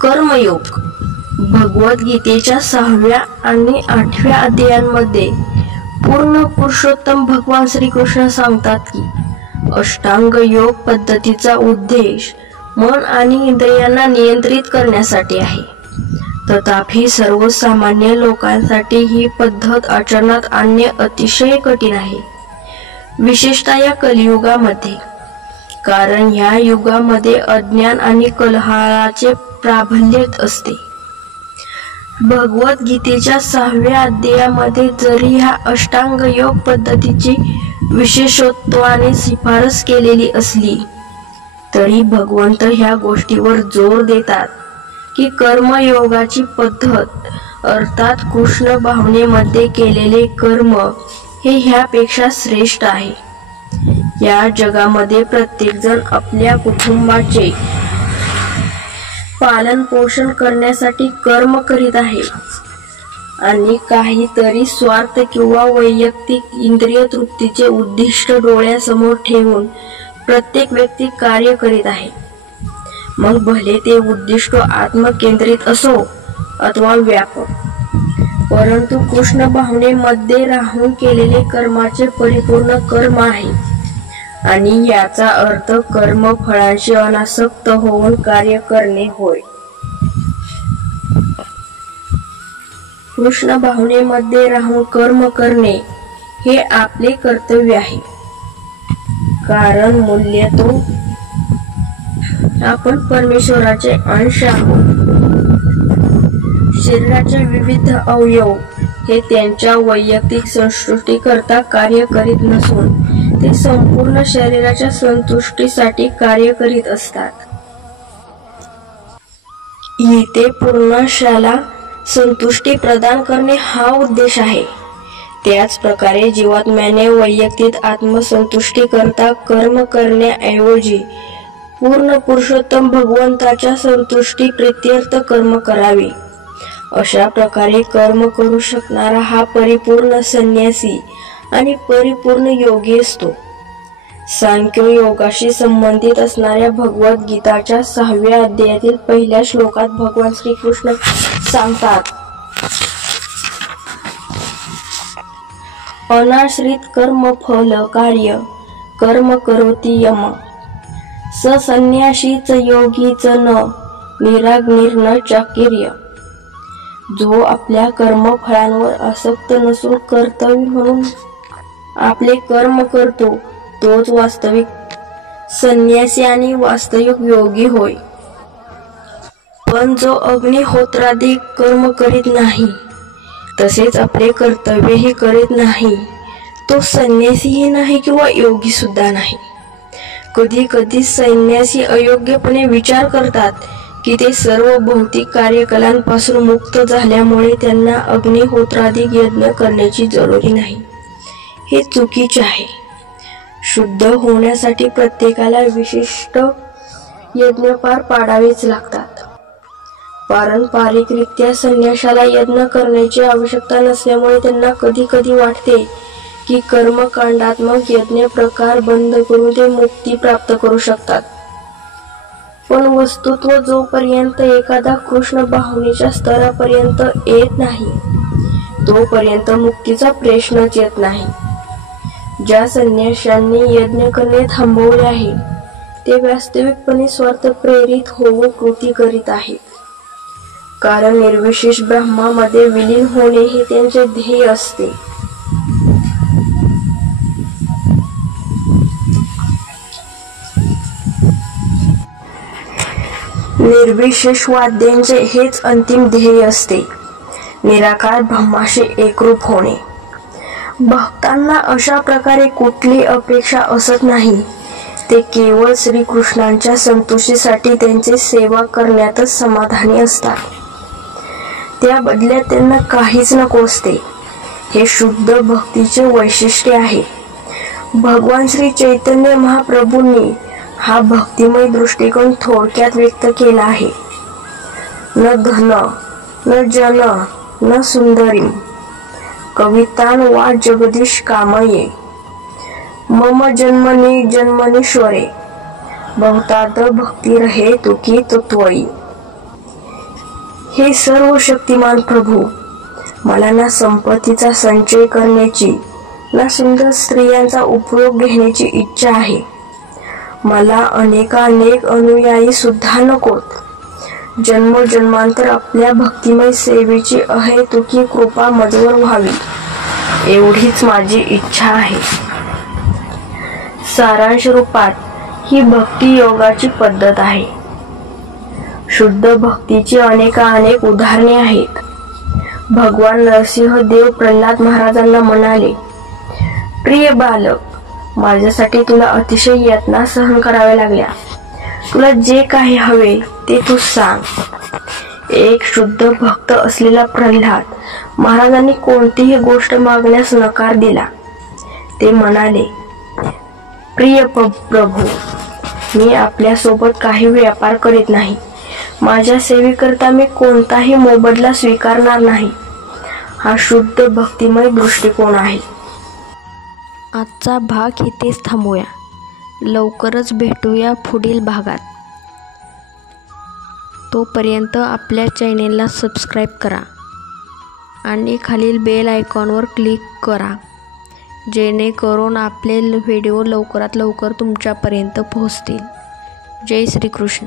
कर्मयोग भगवद्गीतेच्या 6व्या आणि 8व्या अध्यायांमध्ये पूर्ण पुरुषोत्तम भगवान श्रीकृष्ण सांगतात की अष्टांग योग पद्धतीचा उद्देश मन आणि इंद्रियांना नियंत्रित करण्यासाठी आहे। तथापि सर्वसामान्य लोकांसाठी ही पद्धत आचरणात आणणे अतिशय कठीण आहे, विशेषतः या कलियुगामध्ये, कारण या युगामध्ये अज्ञान आणि कलहाचे प्राबल्य असते। भगवद्गीतेच्या 6व्या अध्यायामध्ये जरी ह्या अष्टांग योग पद्धतीची विशेषत्वाने शिफारस केलेली असली तरी भगवंत ह्या गोष्टीवर जोर देतात की कर्मयोगाची पद्धत अर्थात कृष्ण भावनेमध्ये केलेले कर्म हे ह्यापेक्षा श्रेष्ठ आहे। या जगामध्ये प्रत्येकजण आपल्या कुटुंबाचे पालन पोषण करण्यासाठी कर्म करीत आहे आणि काहीतरी स्वार्थ किंवा वैयक्तिक इंद्रिय तृप्तीचे उद्दिष्ट डोळ्यासमोर ठेवून प्रत्येक व्यक्ती कार्य करीत आहे। मग भले ते उद्दिष्ट आत्मकेंद्रित असो अथवा व्यापक, परंतु कृष्ण भावनेमध्ये राहून केलेले कर्माचे परिपूर्ण कर्म आहे आणि याचा अर्थ कर्म फळांशी अनासक्त होऊन कार्य करणे होय। कृष्ण भावनेमध्ये राहून कर्म करणे हे आपले कर्तव्य आहे, कारण मूल्यतो आपण परमेश्वराचे अंश आहोत। शरीराचे विविध अवयव हे त्यांच्या वैयक्तिक संतुष्टी करता कार्य करीत नसून ते संपूर्ण शरीराच्या संतुष्टीसाठी कार्य करीत असतात। इथे पूर्णांशाला संतुष्टी प्रदान करणे हा उद्देश आहे। त्याच प्रकारे जीवात्म्याने वैयक्तिक आत्मसंतुष्टी करता कर्म करण्याऐवजी पूर्ण पुरुषोत्तम भगवंताच्या संतुष्टी प्रीत्यर्थ कर्म करावे। अशा प्रकारे कर्म करू शकणारा हा परिपूर्ण संन्यासी आणि परिपूर्ण योगी असतो। सांख्य योगाशी संबंधित असणाऱ्या भगवद्गीताच्या 6व्या अध्यायातील पहिल्या श्लोकात भगवान श्रीकृष्ण सांगतात, अनाश्रित कर्म फल कार्य कर्म करोति यम स संन्यासीच योगीच न निराग्निर्न चाकिर्य। जो आपल्या कर्मफळांवर आसक्त नसून कर्तव्य म्हणून आपले कर्म करतो तोच वास्तविक संन्यासी आणि वास्तविक योगी होय। पण जो अग्निहोत्रादी कर्म करीत नाही तसेच आपले कर्तव्यही करीत नाही तो संन्यासीही नाही किंवा योगी सुद्धा नाही। कधी कधी संन्यासी अयोग्यपणे विचार करतात की ते सर्व भौतिक कार्यकलापासून मुक्त झाल्यामुळे त्यांना अग्निहोत्रादी यज्ञ करण्याची जरुरी नाही। हे चुकीचे आहे। शुद्ध होण्यासाठी प्रत्येकाला विशिष्ट यज्ञ पार पाडावेच लागतात। पारंपरिकरित्या संन्याशाला यज्ञ करण्याची आवश्यकता नसल्यामुळे त्यांना कधी कधी वाटते की कर्मकांडात्मक यज्ञ प्रकार बंद करून ते मुक्ती प्राप्त करू शकतात। पण वस्तुत्व जोपर्यंत एखादा कृष्ण भावनेच्या स्तरापर्यंत येत नाही तोपर्यंत मुक्तीचा प्रश्नच येत नाही। ज्या संन्याशांनी यज्ञ करणे थांबवले आहे ते वास्तविकपणे स्वार्थ प्रेरित होऊन कृती करीत आहेत, कारण निर्विशेष ब्रह्मामध्ये विलीन होणे हे त्यांचे ध्येय असते। निर्विशेषवाद्यांचे हेच अंतिम ध्येय असते, निराकार ब्रह्माशी एकरूप होणे। भक्तांना अशा प्रकारे कुठली अपेक्षा असत नाही, ते केवळ श्रीकृष्णांच्या संतुष्टीसाठी त्यांची सेवा करण्यातच समाधानी असतात। त्या बदल्यात त्यांना काहीच नको असते। हे शुद्ध भक्तीचे वैशिष्ट्य आहे। भगवान श्री चैतन्य महाप्रभूंनी हा भक्तिमय दृष्टिकोन थोडक्यात व्यक्त केला आहे। न धन न जन न सुंदरीम कवितान वा जगदीश कामये मम जन्मनि जन्मनीश्वरे बहुताद भक्ती रहे तुकी तत्वई। हे सर्व शक्तिमान प्रभू, मला ना संपत्तीचा संचय करण्याची ना सुंदर स्त्रियांचा उपयोग घेण्याची इच्छा आहे. मला अनेकानेक अनुयायी सुद्धा नकोत. जन्मजन्मांतर आपल्या भक्तिमय सेवेची अहेतुकी कृपा मजवर व्हावी एवढीच माझी इच्छा आहे. सारांश रूपात ही भक्ती योगाची पद्धत आहे. शुद्ध भक्तीची अनेक उदाहरणे आहेत. भगवान नरसिंह देव प्रल्हाद महाराजांना म्हणाले, प्रिय बालक, माझ्यासाठी तुला अतिशय यातना सहन कराव्या लागल्या. तुला जे काही हवे ते तू सांग. एक शुद्ध भक्त असलेला प्रल्हाद महाराजांनी कोणतीही गोष्ट मागण्यास नकार दिला. ते म्हणाले, प्रिय प्रभू, मी आपल्या सोबत काही व्यापार करीत नाही. माझ्या सेवेकरता मी कोणताही मोबदला स्वीकारणार नाही. हा शुद्ध भक्तिमय दृष्टिकोन आहे. आजचा भाग इथेच थांबूया. लवकरच भेटूया पुढील भागात. तोपर्यंत आपल्या चॅनेलला सबस्क्राईब करा आणि खालील बेल आयकॉनवर क्लिक करा, जेणेकरून आपले व्हिडिओ लवकरात लवकर तुमच्यापर्यंत पोहोचतील. जय श्री कृष्ण.